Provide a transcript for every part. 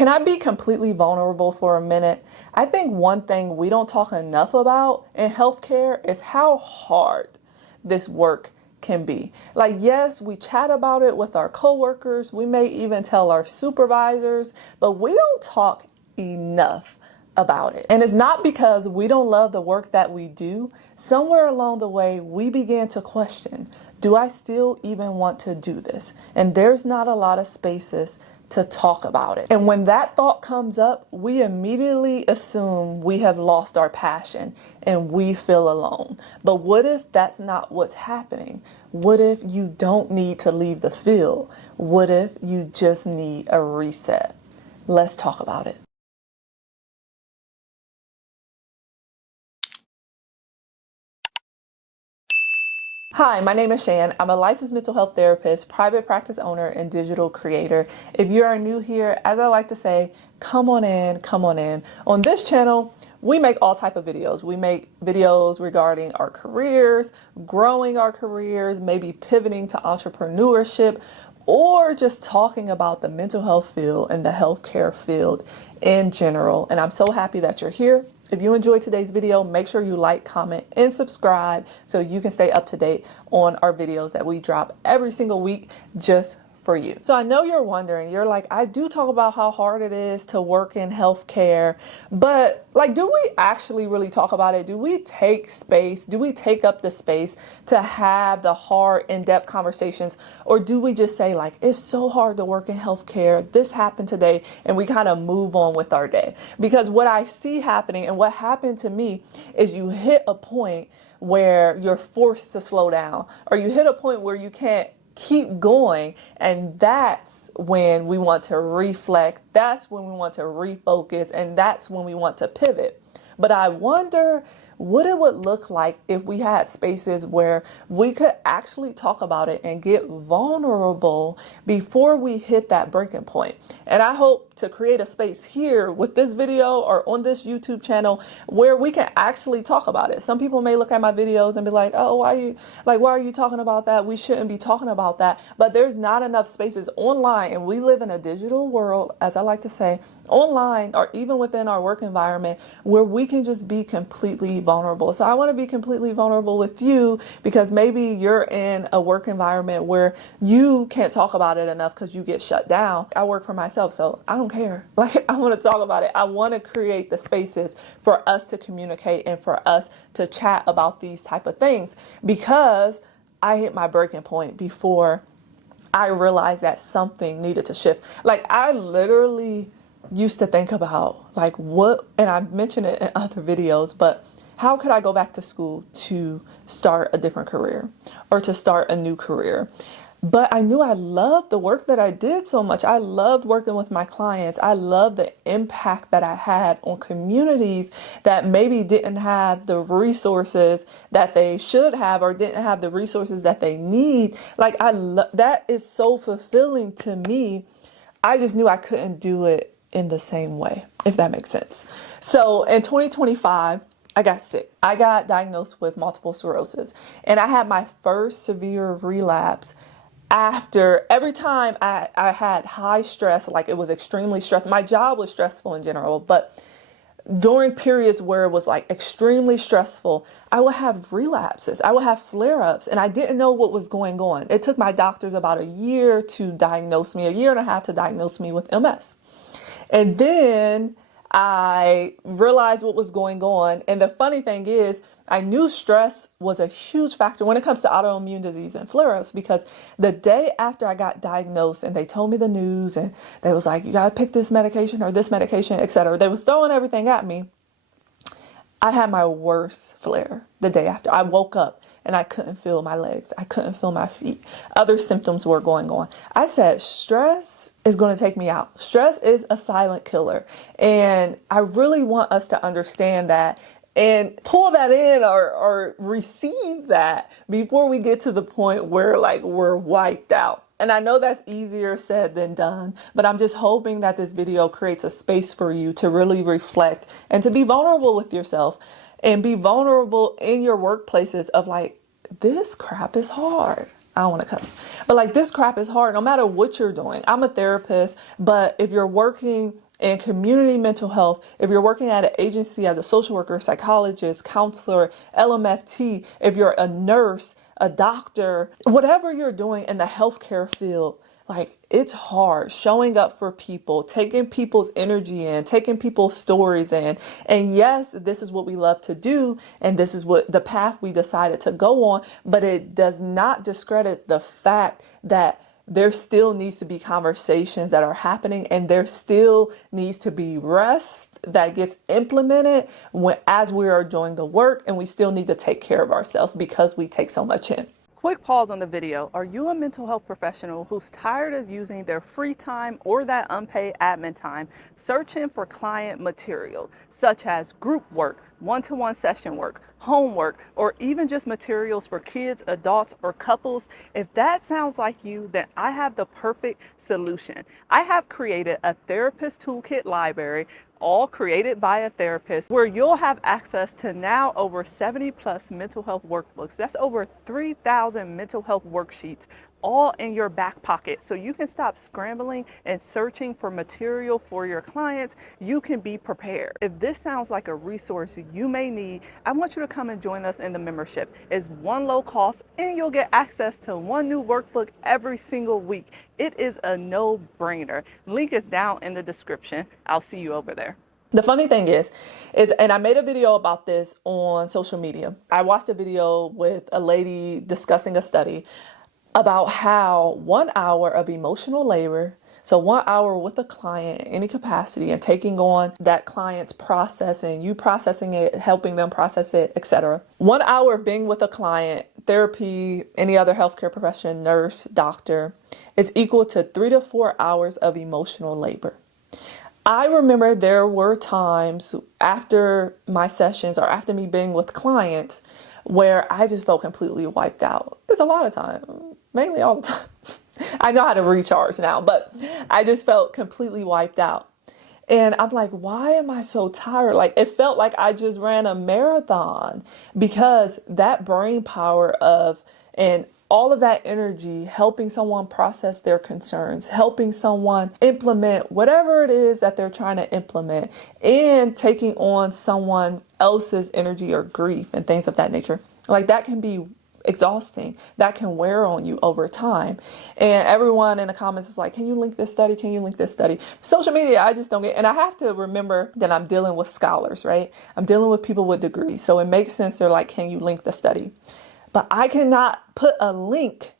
Can I be completely vulnerable for a minute? I think one thing we don't talk enough about in healthcare is how hard this work can be. Like, yes, we chat about it with our coworkers. We may even tell our supervisors, but we don't talk enough about it. And it's not because we don't love the work that we do. Somewhere along the way, we began to question, do I still even want to do this? And there's not a lot of spaces to talk about it. And when that thought comes up, we immediately assume we have lost our passion and we feel alone. But what if that's not what's happening? What if you don't need to leave the field? What if you just need a reset? Let's talk about it. Hi, my name is Shan. I'm a licensed mental health therapist, private practice owner, and digital creator. If you are new here, as I like to say, come on in, come on in. On this channel, we make all type of videos. We make videos regarding our careers, growing our careers, maybe pivoting to entrepreneurship, or just talking about the mental health field and the healthcare field in general. And I'm so happy that you're here. If you enjoyed today's video, make sure you like, comment, and subscribe so you can stay up to date on our videos that we drop every single week just for you. So I know you're wondering, you're like, I do talk about how hard it is to work in healthcare, but like, do we actually really talk about it? Do we take space? Do we take up the space to have the hard, in-depth conversations? Or do we just say like, it's so hard to work in healthcare, this happened today, and we kind of move on with our day? Because what I see happening and what happened to me is you hit a point where you're forced to slow down, or you hit a point where you can't keep going, and that's when we want to reflect, that's when we want to refocus, and that's when we want to pivot. But I wonder what it would look like if we had spaces where we could actually talk about it and get vulnerable before we hit that breaking point. And I hope to create a space here with this video or on this YouTube channel where we can actually talk about it. Some people may look at my videos and be like, oh, why are you talking about that? We shouldn't be talking about that. But there's not enough spaces online, and we live in a digital world, as I like to say, online or even within our work environment, where we can just be completely vulnerable. So I want to be completely vulnerable with you because maybe you're in a work environment where you can't talk about it enough because you get shut down. I work for myself, so I don't care. Like, I want to talk about it. I want to create the spaces for us to communicate and for us to chat about these type of things, because I hit my breaking point before I realized that something needed to shift. Like, I literally used to think about like what, and I mentioned it in other videos, but how could I go back to school to start a different career or to start a new career? But I knew I loved the work that I did so much. I loved working with my clients. I loved the impact that I had on communities that maybe didn't have the resources that they should have or didn't have the resources that they need. Like, that is so fulfilling to me. I just knew I couldn't do it in the same way, if that makes sense. So in 2025, I got sick. I got diagnosed with multiple sclerosis, and I had my first severe relapse after every time I had high stress, like it was extremely stressful. My job was stressful in general, but during periods where it was like extremely stressful, I would have relapses. I would have flare-ups, and I didn't know what was going on. It took my doctors about a year to diagnose me, a year and a half to diagnose me with MS. And then I realized what was going on. And the funny thing is, I knew stress was a huge factor when it comes to autoimmune disease and flare-ups, because the day after I got diagnosed and they told me the news and they was like, you got to pick this medication or this medication, etc. They was throwing everything at me. I had my worst flare the day after. I woke up and I couldn't feel my legs. I couldn't feel my feet. Other symptoms were going on. I said, stress is going to take me out. Stress is a silent killer. And I really want us to understand that and pull that in or receive that before we get to the point where like we're wiped out. And I know that's easier said than done, but I'm just hoping that this video creates a space for you to really reflect and to be vulnerable with yourself and be vulnerable in your workplaces of like, this crap is hard. I don't want to cuss, but like, this crap is hard no matter what you're doing. I'm a therapist, but if you're working in community mental health, if you're working at an agency as a social worker, psychologist, counselor, LMFT, if you're a nurse, a doctor, whatever you're doing in the healthcare field, like, it's hard showing up for people, taking people's energy in, taking people's stories in. And yes, this is what we love to do. And this is what the path we decided to go on. But it does not discredit the fact that there still needs to be conversations that are happening, and there still needs to be rest that gets implemented as we are doing the work, and we still need to take care of ourselves because we take so much in. Quick pause on the video. Are you a mental health professional who's tired of using their free time or that unpaid admin time searching for client material, such as group work, one-to-one session work, homework, or even just materials for kids, adults, or couples? If that sounds like you, then I have the perfect solution. I have created a therapist toolkit library, all created by a therapist, where you'll have access to now over 70 plus mental health workbooks. That's over 3,000 mental health worksheets, all in your back pocket. So you can stop scrambling and searching for material for your clients. You can be prepared. If this sounds like a resource you may need, I want you to come and join us in the membership. It's one low cost, and you'll get access to one new workbook every single week. It is a no-brainer. Link is down in the description. I'll see you over there. The funny thing is, and I made a video about this on social media. I watched a video with a lady discussing a study about how 1 hour of emotional labor, so 1 hour with a client in any capacity and taking on that client's process and you processing it, helping them process it, etc. 1 hour of being with a client, therapy, any other healthcare profession, nurse, doctor, is equal to 3 to 4 hours of emotional labor. I remember there were times after my sessions or after me being with clients where I just felt completely wiped out. It's a lot of time, mainly all the time. I know how to recharge now, but I just felt completely wiped out. And I'm like, why am I so tired? Like, it felt like I just ran a marathon, because that brain power and all of that energy, helping someone process their concerns, helping someone implement whatever it is that they're trying to implement, and taking on someone else's energy or grief and things of that nature. Like, that can be exhausting. That can wear on you over time. And everyone in the comments is like, can you link this study? Can you link this study? Social media, I just don't get. And I have to remember that I'm dealing with scholars, right? I'm dealing with people with degrees. So it makes sense. They're like, can you link the study? But I cannot put a link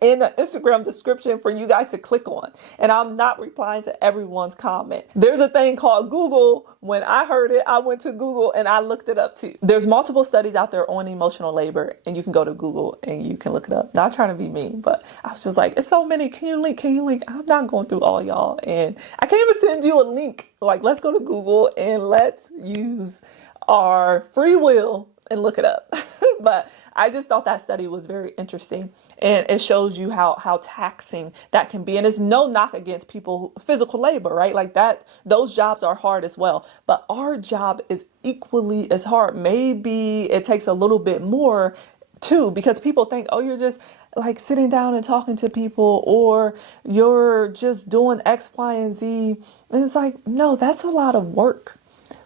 in the Instagram description for you guys to click on. And I'm not replying to everyone's comment. There's a thing called Google. When I heard it, I went to Google and I looked it up too. There's multiple studies out there on emotional labor, and you can go to Google and you can look it up. Not trying to be mean, but I was just like, it's so many. Can you link? Can you link? I'm not going through all y'all. And I can't even send you a link. Like, let's go to Google and let's use our free will and look it up. But I just thought that study was very interesting, and it shows you how taxing that can be. And it's no knock against people, physical labor, right? Like that, those jobs are hard as well. But our job is equally as hard. Maybe it takes a little bit more too, because people think, oh, you're just like sitting down and talking to people, or you're just doing X, Y, and Z. And it's like, no, that's a lot of work.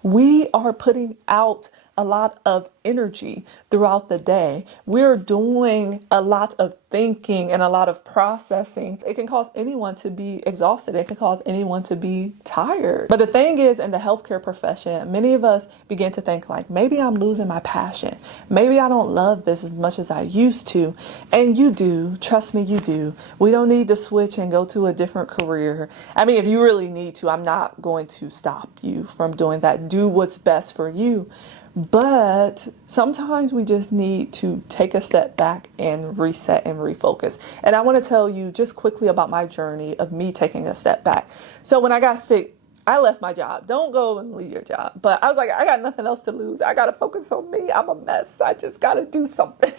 We are putting out a lot of energy throughout the day. We're doing a lot of thinking and a lot of processing. It can cause anyone to be exhausted. It can cause anyone to be tired. But the thing is, in the healthcare profession, many of us begin to think like, maybe I'm losing my passion. Maybe I don't love this as much as I used to. And you do. Trust me, you do. We don't need to switch and go to a different career. I mean, if you really need to, I'm not going to stop you from doing that. Do what's best for you. But sometimes we just need to take a step back and reset and refocus. And I want to tell you just quickly about my journey of me taking a step back. So when I got sick, I left my job. Don't go and leave your job. But I was like, I got nothing else to lose. I got to focus on me. I'm a mess. I just got to do something.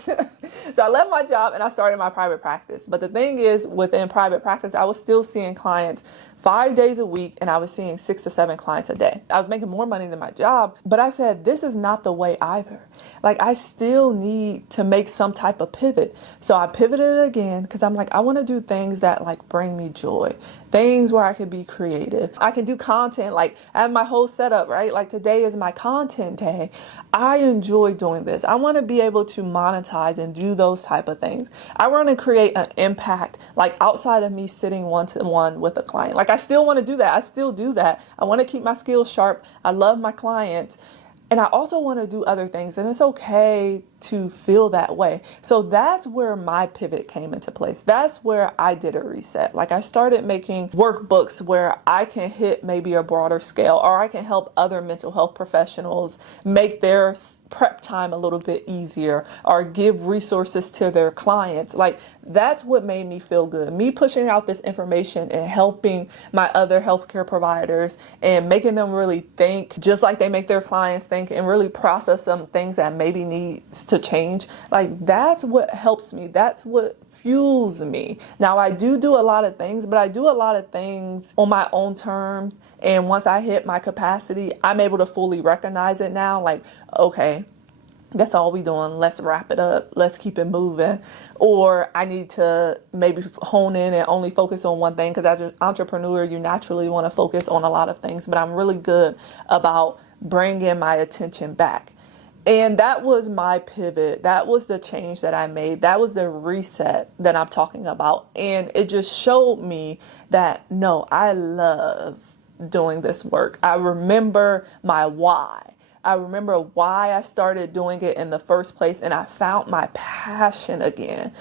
So I left my job and I started my private practice. But the thing is, within private practice, I was still seeing clients 5 days a week, and I was seeing 6 to 7 clients a day. I was making more money than my job, but I said, this is not the way either. Like I still need to make some type of pivot. So I pivoted again because I'm like, I want to do things that like bring me joy, things where I can be creative. I can do content. Like I have my whole setup, right? Like today is my content day. I enjoy doing this. I want to be able to monetize and do those type of things. I want to create an impact like outside of me sitting one-to-one with a client. Like I still want to do that. I still do that. I want to keep my skills sharp. I love my clients. And I also want to do other things, and it's okay to feel that way. So that's where my pivot came into place. That's where I did a reset. Like I started making workbooks where I can hit maybe a broader scale, or I can help other mental health professionals make their prep time a little bit easier, or give resources to their clients. Like that's what made me feel good. Me pushing out this information and helping my other healthcare providers and making them really think just like they make their clients think, and really process some things that maybe needs to change. Like that's what helps me. That's what fuels me. Now I do a lot of things, but I do a lot of things on my own terms. And once I hit my capacity, I'm able to fully recognize it now. Like, okay, that's all we doing. Let's wrap it up. Let's keep it moving. Or I need to maybe hone in and only focus on one thing, because as an entrepreneur, you naturally want to focus on a lot of things. But I'm really good about bringing my attention back. And that was my pivot. That was the change that I made. That was the reset that I'm talking about. And it just showed me that, no, I love doing this work. I remember my why. I remember why I started doing it in the first place, and I found my passion again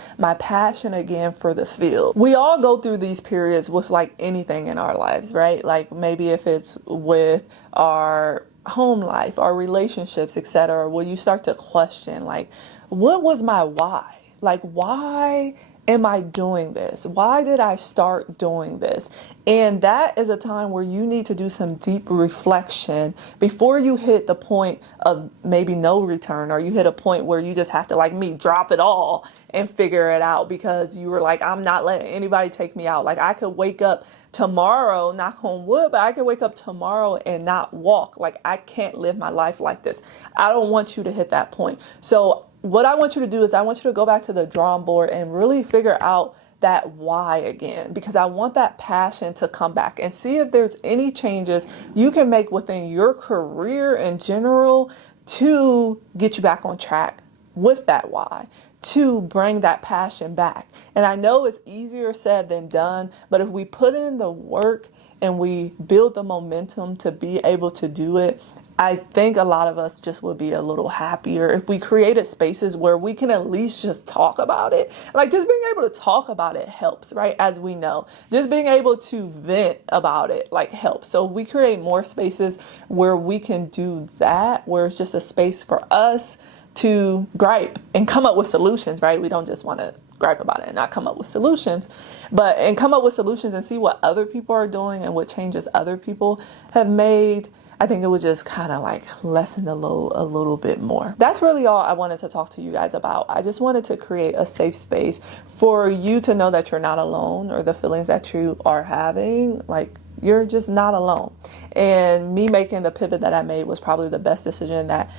for the field. We all go through these periods with like anything in our lives, right? Like maybe if it's with our home life, our relationships, etc., where you start to question, like, what was my why? Like, why am I doing this? Why did I start doing this? And that is a time where you need to do some deep reflection before you hit the point of maybe no return, or you hit a point where you just have to, like me, drop it all and figure it out, because you were like, I'm not letting anybody take me out. Like I could wake up tomorrow, knock on wood, but I could wake up tomorrow and not walk. Like I can't live my life like this. I don't want you to hit that point. So what I want you to do is I want you to go back to the drawing board and really figure out that why again, because I want that passion to come back, and see if there's any changes you can make within your career in general to get you back on track with that why, to bring that passion back. And I know it's easier said than done, but if we put in the work and we build the momentum to be able to do it, I think a lot of us just would be a little happier if we created spaces where we can at least just talk about it. Like just being able to talk about it helps, right? As we know, just being able to vent about it like helps. So we create more spaces where we can do that, where it's just a space for us to gripe and come up with solutions, right? We don't just want to gripe about it and not come up with solutions, and come up with solutions and see what other people are doing and what changes other people have made. I think it would just kind of like lessen the load a little bit more. That's really all I wanted to talk to you guys about. I just wanted to create a safe space for you to know that you're not alone, or the feelings that you are having, like you're just not alone. And me making the pivot that I made was probably the best decision that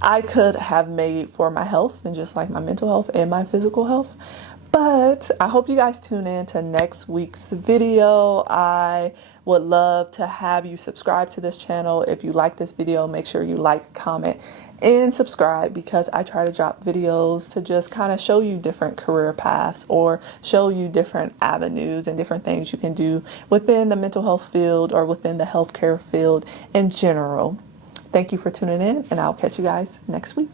I could have made for my health, and just like my mental health and my physical health. But I hope you guys tune in to next week's video. I would love to have you subscribe to this channel. If you like this video, make sure you like, comment, and subscribe, because I try to drop videos to just kind of show you different career paths, or show you different avenues and different things you can do within the mental health field or within the healthcare field in general. Thank you for tuning in, and I'll catch you guys next week.